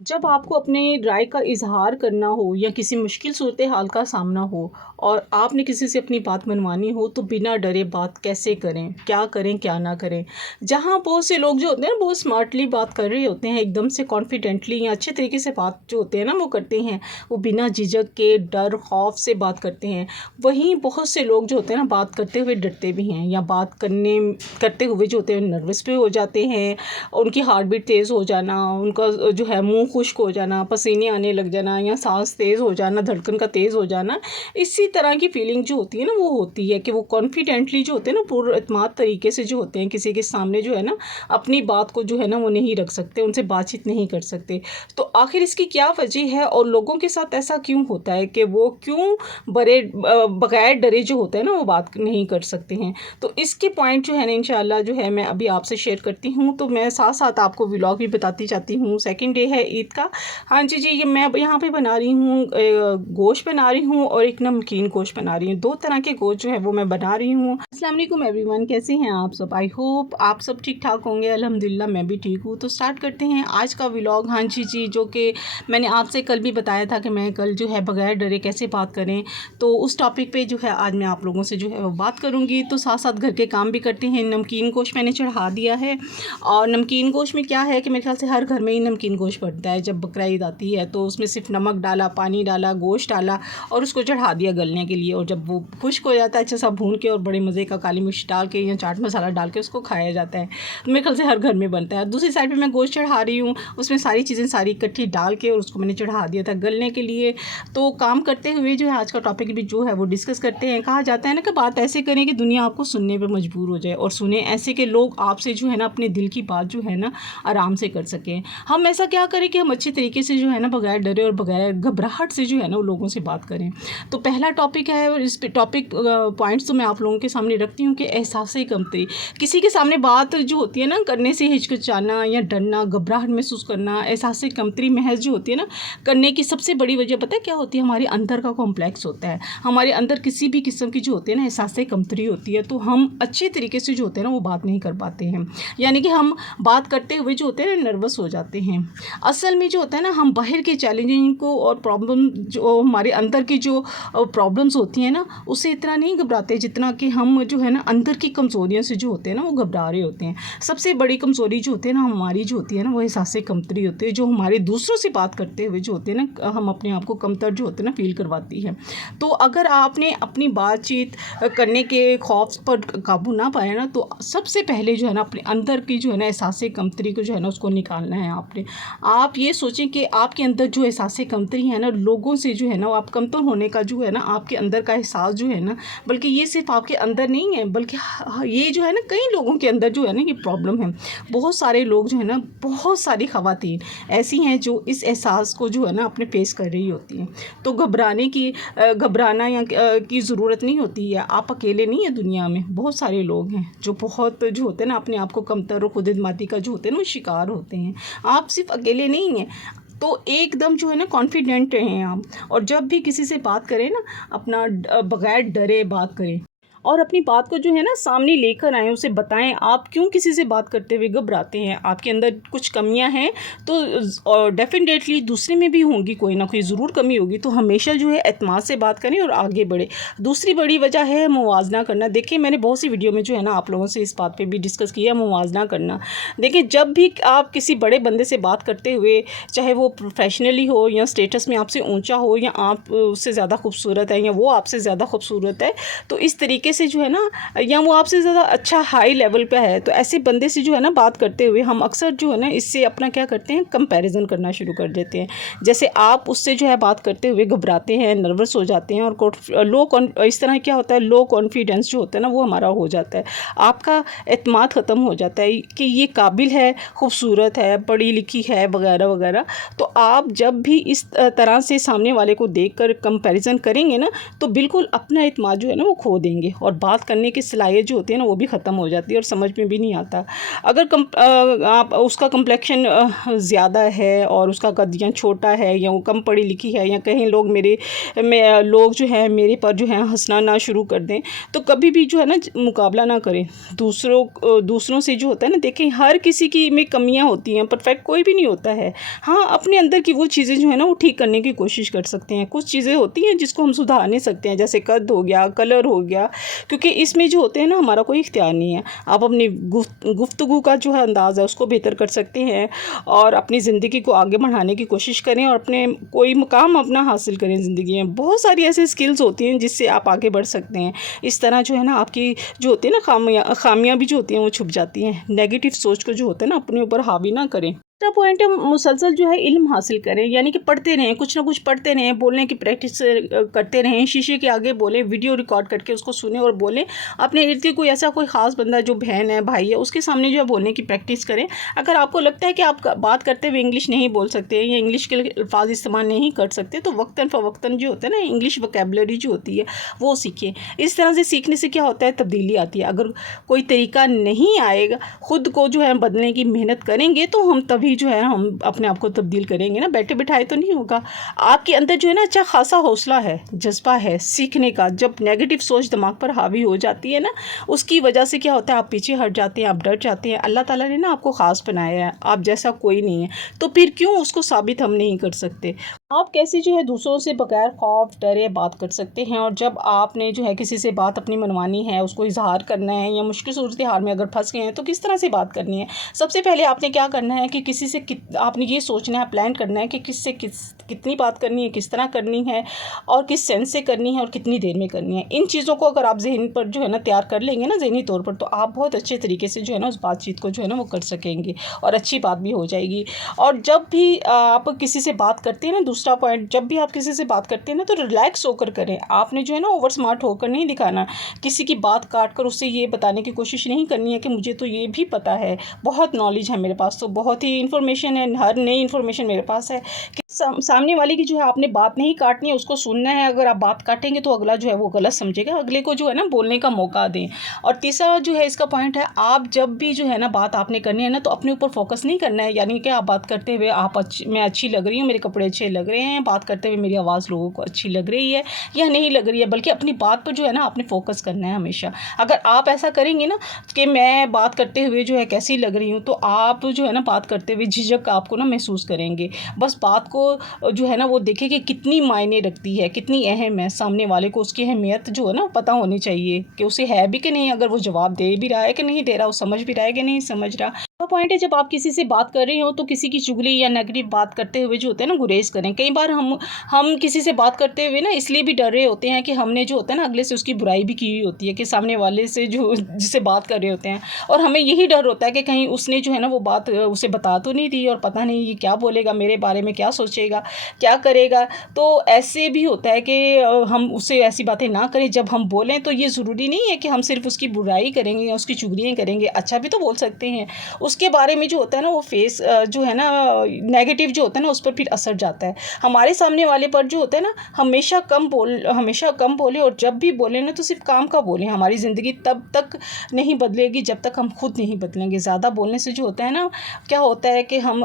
जब आपको अपने राय का इज़हार करना हो या किसी मुश्किल सूरत हाल का सामना हो और आपने किसी से अपनी बात मनवानी हो तो बिना डरे बात कैसे करें क्या ना करें। जहाँ बहुत से लोग जो होते हैं ना बहुत स्मार्टली बात कर रहे होते हैं, एकदम से कॉन्फिडेंटली या अच्छे तरीके से बात जो होते हैं ना वो करते हैं, वो बिना झिझक के डर खौफ से बात करते हैं। वहीं बहुत से लोग जो होते हैं ना बात करते हुए डरते भी हैं या बात करते हुए जो होते हैं नर्वस भी हो जाते हैं। उनकी हार्ट बीट तेज़ हो जाना, उनका जो है मुंह खुश्क हो जाना, पसीने आने लग जाना या सांस तेज़ हो जाना, धड़कन का तेज़ हो जाना, इसी तरह की फीलिंग जो होती है ना वो होती है कि वो कॉन्फिडेंटली जो होते हैं ना पूरे एतमाद तरीके से जो होते हैं किसी के सामने जो है ना अपनी बात को जो है ना वो नहीं रख सकते, उनसे बातचीत नहीं कर सकते। तो आखिर इसकी क्या वजह है और लोगों के साथ ऐसा क्यों होता है कि वो क्यों बगैर डरे जो होते हैं ना वो बात नहीं कर सकते हैं। तो इसके पॉइंट जो है ना इंशाल्लाह जो है मैं अभी आपसे शेयर करती हूँ। तो मैं साथ साथ आपको व्लॉग भी बताती जाती हूँ। सेकंड डे है ईद का। हाँ जी जी, ये मैं यहाँ पे बना रही हूँ, गोश्त बना रही हूँ और एक नमकीन गोश्त बना रही हूँ। दो तरह के गोश्त जो है वो मैं बना रही हूँ। अस्सलाम वालेकुम एवरीवन, कैसे हैं आप सब? आई होप आप सब ठीक ठाक होंगे। अल्हम्दुलिल्लाह मैं भी ठीक हूँ। तो स्टार्ट करते हैं आज का व्लॉग। हाँ जी जी, जो कि मैंने आपसे कल भी बताया था कि मैं कल जो है बगैर डरे कैसे बात करें, तो उस टॉपिक पे जो है आज मैं आप लोगों से जो है वो बात करूँगी। तो साथ साथ घर के काम भी करते हैं। नमकीन गोश्त मैंने चढ़ा दिया है और नमकीन गोश्त में क्या है कि मेरे ख्याल से हर घर में ही नमकीन गोश्त बनता है। जब बकरा ईद आती है तो उसमें सिर्फ नमक डाला, पानी डाला, गोश्त डाला और उसको चढ़ा दिया गलने के लिए, और जब वो खुश्क हो जाता है अच्छा सा भून के और बड़े मज़े का काली मिर्च डाल के या चाट मसाला डाल के उसको खाया जाता है। तो मेरे ख्याल से हर घर में बनता है। दूसरी साइड पर मैं गोश्त चढ़ा रही हूँ, उसमें सारी चीज़ें सारी इकट्ठी डाल के और उसको मैंने चढ़ा दिया था गलने के लिए। तो काम करते हुए जो है आज का टॉपिक भी जो है वो डिस्कस करते हैं। कहा जाता है ना कि बात ऐसे करें कि दुनिया आपको सुनने पर मजबूर हो जाए, और सुने ऐसे कि लोग आपसे जो है ना अपने दिल की बात जो है ना आराम से कर सकें। हम ऐसा क्या करें कि हम अच्छे तरीके से जो है ना बगैर डरे और बगैर घबराहट से जो है ना वो लोगों से बात करें। तो पहला टॉपिक है, और इस पे टॉपिक पॉइंट्स तो मैं आप लोगों के सामने रखती हूँ कि एहसास कमतरी। किसी के सामने बात जो होती है ना करने से हिचकिचाना या डरना, घबराहट महसूस करना, एहसास कमतरी महज जो होती है ना करने की सबसे बड़ी वजह पता है क्या होती है? हमारे अंदर का कॉम्प्लेक्स होता है। हमारे अंदर किसी भी किस्म की जो होती है ना एहसास कमतरी होती है, तो हम अच्छे तरीके से जो होते हैं ना वो बात नहीं कर पाते हैं। यानी कि हम बात करते हुए जो होते हैं ना नर्वस हो जाते हैं। असल में जो होता है ना हम बाहर के चैलेंजिंग को और प्रॉब्लम जो हमारे अंदर की जो प्रॉब्लम्स होती हैं ना उससे इतना नहीं घबराते जितना कि हम जो है ना अंदर की कमज़ोरियों से जो होते हैं ना वो घबरा रहे होते हैं। सबसे बड़ी कमज़ोरी जो होती है ना हमारी जो होती है ना वो एहसास कमतरी होती है, जो हमारे दूसरों से बात करते हुए जो होते हैं ना हम अपने आप को कमतर जो होते हैं ना फील करवाती है। तो अगर आपने अपनी बातचीत करने के खौफ पर काबू ना पाया ना तो सबसे पहले जो है ना अपने अंदर की जो है ना एहसास कमतरी को जो है ना उसको निकालना है आपने। आप ये सोचें कि आपके अंदर जो एहसास कमतरी है ना लोगों से जो है ना आप कमतर होने का जो है ना आपके अंदर का एहसास जो है ना, बल्कि ये सिर्फ आपके अंदर नहीं है बल्कि ये जो है ना कई लोगों के अंदर जो है ना ये प्रॉब्लम है। बहुत सारे लोग जो है ना, बहुत सारी ख़वातीन ऐसी हैं जो इस एहसास को जो है ना अपने फेस कर रही होती हैं। तो घबराना या की ज़रूरत नहीं होती है। आप अकेले नहीं हैं, दुनिया में बहुत सारे लोग हैं जो बहुत जो होते हैं ना अपने आप को कमतर और खुदमाती का जो होते हैं ना वो शिकार होते हैं। आप सिर्फ अकेले नहीं हैं। तो एकदम जो है ना कॉन्फिडेंट रहें आप, और जब भी किसी से बात करें ना अपना बगैर डरे बात करें और अपनी बात को जो है ना सामने लेकर आएँ, उसे बताएं आप क्यों किसी से बात करते हुए घबराते हैं। आपके अंदर कुछ कमियां हैं तो डेफिनेटली दूसरे में भी होंगी, कोई ना कोई ज़रूर कमी होगी। तो हमेशा जो है एतमाद से बात करें और आगे बढ़े। दूसरी बड़ी वजह है मुवाजना करना। देखिए मैंने बहुत सी वीडियो में जो है ना आप लोगों से इस बात पर भी डिस्कस किया, मुवाजना करना। देखिए जब भी आप किसी बड़े बंदे से बात करते हुए, चाहे वो प्रोफेशनली हो या स्टेटस में आपसे ऊँचा हो या आप उससे ज़्यादा खूबसूरत है या वो आपसे ज़्यादा खूबसूरत है, तो इस तरीके से जो है ना या वो आपसे ज़्यादा अच्छा हाई लेवल पे है, तो ऐसे बंदे से जो है ना बात करते हुए हम अक्सर जो है ना इससे अपना क्या करते हैं कंपैरिजन करना शुरू कर देते हैं। जैसे आप उससे जो है बात करते हुए घबराते हैं, नर्वस हो जाते हैं और इस तरह क्या होता है लो कॉन्फिडेंस जो होता है ना वो हमारा हो जाता है। आपका एतमाद ख़त्म हो जाता है कि ये काबिल है, खूबसूरत है, पढ़ी लिखी है वगैरह वगैरह। तो आप जब भी इस तरह से सामने वाले को देख कर कंपेरिज़न करेंगे ना तो बिल्कुल अपना एतमाद जो है ना वो खो देंगे और बात करने की सलाहियत जो होती है ना वो भी ख़त्म हो जाती है और समझ में भी नहीं आता। अगर आप उसका कम्प्लेक्शन ज़्यादा है और उसका कद या छोटा है या वो कम पढ़ी लिखी है, या कहीं लोग जो है मेरे पर जो है हंसना ना शुरू कर दें, तो कभी भी जो है ना मुकाबला ना करें। दूसरों से जो होता है ना, देखें हर किसी की में कमियां होती हैं, परफेक्ट कोई भी नहीं होता है। हाँ, अपने अंदर की वो चीज़ें जो है ना वो ठीक करने की कोशिश कर सकते हैं। कुछ चीज़ें होती हैं जिसको हम सुधार नहीं सकते हैं, जैसे कद हो गया, कलर हो गया, क्योंकि इसमें जो होते हैं ना हमारा कोई इख्तियार नहीं है। आप अपनी गुफ्तगू का जो है अंदाज़ है उसको बेहतर कर सकते हैं और अपनी ज़िंदगी को आगे बढ़ाने की कोशिश करें और अपने कोई मुकाम अपना हासिल करें ज़िंदगी में। बहुत सारी ऐसी स्किल्स होती हैं जिससे आप आगे बढ़ सकते हैं। इस तरह जो है ना आपकी जो होती है ना खामियां भी जो होती हैं वो छुप जाती हैं। नेगेटिव सोच को जो होता है ना अपने ऊपर हावी ना करें। दूसरा पॉइंट है, मुसलसल जो है इल्म हासिल करें, यानी कि पढ़ते रहें, कुछ ना कुछ पढ़ते रहें, बोलने की प्रैक्टिस करते रहें, शीशे के आगे बोलें, वीडियो रिकॉर्ड करके उसको सुने और बोलें। अपने इर्द गिर्द कोई ऐसा कोई ख़ास बंदा जो बहन है, भाई है, उसके सामने जो है बोलने की प्रैक्टिस करें। अगर आपको लगता है कि आप बात करते हुए इंग्लिश नहीं बोल सकते या इंग्लिश के अल्फाज इस्तेमाल नहीं कर सकते, तो वक्तन फ़वक्तन जो होता है ना इंग्लिश वोकैबुलरी जो होती है वो सीखें। इस तरह से सीखने से क्या होता है, तब्दीली आती है। अगर कोई तरीका नहीं आएगा, ख़ुद को जो है बदलने की मेहनत करेंगे तो हम तभी जो है हम अपने आप को तब्दील करेंगे ना, बैठे बिठाए तो नहीं होगा। आपके अंदर जो है ना अच्छा खासा हौसला है, जज्बा है सीखने का। जब नेगेटिव सोच दिमाग पर हावी हो जाती है ना, उसकी वजह से क्या होता है, आप पीछे हट जाते हैं, आप डर जाते हैं। अल्लाह ताला ने ना आपको ख़ास बनाया है, आप जैसा कोई नहीं है, तो फिर क्यों उसको साबित हम नहीं कर सकते। आप कैसे जो है दूसरों से बगैर खौफ डरे बात कर सकते हैं। और जब आपने जो है किसी से बात अपनी मनवानी है, उसको इजहार करना है, या मुश्किल सूरत हाल में अगर फंस गए हैं तो किस तरह से बात करनी है। सबसे पहले आपने क्या करना है कि किसी से आपने ये सोचना है, प्लान करना है कि कितनी बात करनी है, किस तरह करनी है और किस सेंस से करनी है और कितनी देर में करनी है। इन चीज़ों को अगर आप ज़हन पर जो है ना तैयार कर लेंगे ना ज़हनी तौर पर, तो आप बहुत अच्छे तरीके से जो है ना उस बातचीत को जो है ना वो कर सकेंगे और अच्छी बात भी हो जाएगी। और जब भी आप किसी से बात करते हैं ना, दूसरा पॉइंट, जब भी आप किसी से बात करते हैं ना तो रिलैक्स होकर करें। आपने जो है ना ओवर स्मार्ट होकर नहीं दिखाना, किसी की बात काट कर उससे ये बताने की कोशिश नहीं करनी है कि मुझे तो ये भी पता है, बहुत नॉलेज है मेरे पास, तो बहुत ही इन्फॉर्मेशन है, हर नई इन्फॉर्मेशन मेरे पास है। कि सामने वाले की जो है आपने बात नहीं काटनी है, उसको सुनना है। अगर आप बात काटेंगे तो अगला जो है वो गलत समझेगा, अगले को जो है ना बोलने का मौका दें। और तीसरा जो है इसका पॉइंट है, आप जब भी जो है ना बात आपने करनी है ना तो अपने ऊपर फोकस नहीं करना है। यानी कि आप बात करते हुए मैं अच्छी लग रही हूँ, मेरे कपड़े अच्छे लग रहे हैं, बात करते हुए मेरी आवाज़ लोगों को अच्छी लग रही है या नहीं लग रही है, बल्कि अपनी बात पर जो है ना आपने फोकस करना है हमेशा। अगर आप ऐसा करेंगे ना कि मैं बात करते हुए जो है कैसी लग रही हूँ, तो आप जो है ना बात करते हुए झिझक आपको ना महसूस करेंगे। बस बात को जो है ना वो देखें कि कितनी मायने रखती है, कितनी अहम है। सामने वाले को उसकी अहमियत जो है ना पता होनी चाहिए कि उसे है भी कि नहीं, अगर वो जवाब दे भी रहा है कि नहीं दे रहा, वो समझ भी रहा है कि नहीं समझ रहा। तो पॉइंट है, जब आप किसी से बात कर रहे हो तो किसी की चुगली या नेगेटिव बात करते हुए जो होता है ना गुरेज करें। कई बार हम किसी से बात करते हुए ना इसलिए भी डर रहे होते हैं कि हमने जो होता है ना अगले से उसकी बुराई भी की हुई होती है, कि सामने वाले से जो जिससे बात कर रहे होते हैं, और हमें यही डर होता है कि कहीं उसने जो है ना वो बात उसे बता तो नहीं दी और पता नहीं ये क्या बोलेगा मेरे बारे में, क्या सोचेगा, क्या करेगा। तो ऐसे भी होता है कि हम उससे ऐसी बातें ना करें। जब हम बोलें तो ये ज़रूरी नहीं है कि हम सिर्फ उसकी बुराई करेंगे या उसकी चुगलियाँ करेंगे, अच्छा भी तो बोल सकते हैं। उसके बारे में जो होता है ना वो फेस जो है ना नेगेटिव जो होता है ना उस पर फिर असर जाता है। हमारे सामने वाले पर जो होता है ना हमेशा कम बोले, और जब भी बोले ना तो सिर्फ काम का बोलें। हमारी ज़िंदगी तब तक नहीं बदलेगी जब तक हम खुद नहीं बदलेंगे। ज़्यादा बोलने से जो होता है ना क्या होता है कि हम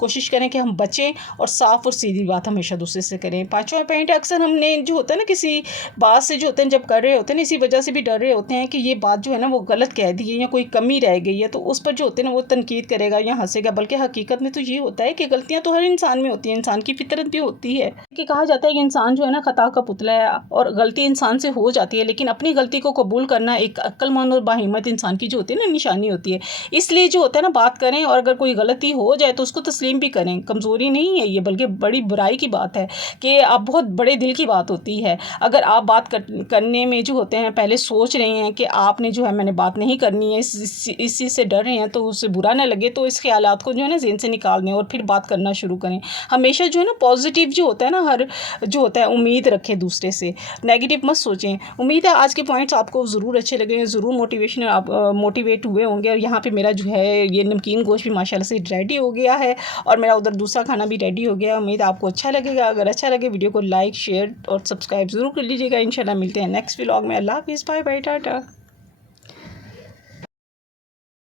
कोशिश करें कि हम बचें और साफ़ और सीधी बात हमेशा दूसरे से करें। पाँचवा पॉइंट, अक्सर हमने जो होता है ना किसी बात से जो होते हैं जब कर रहे होते हैं ना इसी वजह से भी डर रहे होते हैं कि ये बात जो है ना वो गलत कह दी है या कोई कमी रह गई है, तो उस पर जो होते हैं ना वो तनकीद करेगा या हंसेगा। बल्कि हकीकत में तो ये होता है कि गलतियां तो हर इंसान में होती हैं, इंसान की फितरत भी होती है। कि कहा जाता है कि इंसान जो है ना खता का पुतला है और गलती इंसान से हो जाती है, लेकिन अपनी गलती को कबूल करना एक अक्लमंद और बाहिम्मत इंसान की जो होती है ना निशानी होती है। इसलिए जो होता है ना बात करें, और अगर कोई गलती हो जाए तो उसको तस्लीम भी करें। कमज़ोरी नहीं है ये, बल्कि बड़ी बुराई की बात है कि आप बहुत बड़े दिल की बात होती है। अगर आप बात करने में जो होते हैं पहले सोच रहे हैं कि आपने जो है मैंने बात नहीं करनी है, इस चीज़ से डर रहे हैं, तो उससे बुरा ना लगे तो इस ख़्यालात को जो है ना ज़हन से निकाल दें और फिर बात करना शुरू करें। हमेशा जो है ना पॉजिटिव जो होता है ना, हर जो होता है उम्मीद रखें दूसरे से, नेगेटिव मत सोचें। उम्मीद है आज के पॉइंट्स आपको ज़रूर अच्छे लगे, ज़रूर मोटिवेशनल आप मोटिवेट हुए होंगे। और यहाँ पे मेरा जो है ये नमकीन गोश्त भी माशाल्लाह से रेडी हो गया है और मेरा उधर दूसरा खाना भी रेडी हो गया। उम्मीद है आपको अच्छा लगेगा। अगर अच्छा लगे वीडियो को लाइक शेयर और सब्सक्राइब ज़रूर कर लीजिएगा। इंशाल्लाह मिलते हैं नेक्स्ट व्लॉग में। अल्लाह हाफ़िज़, बाय बाय, टाटा।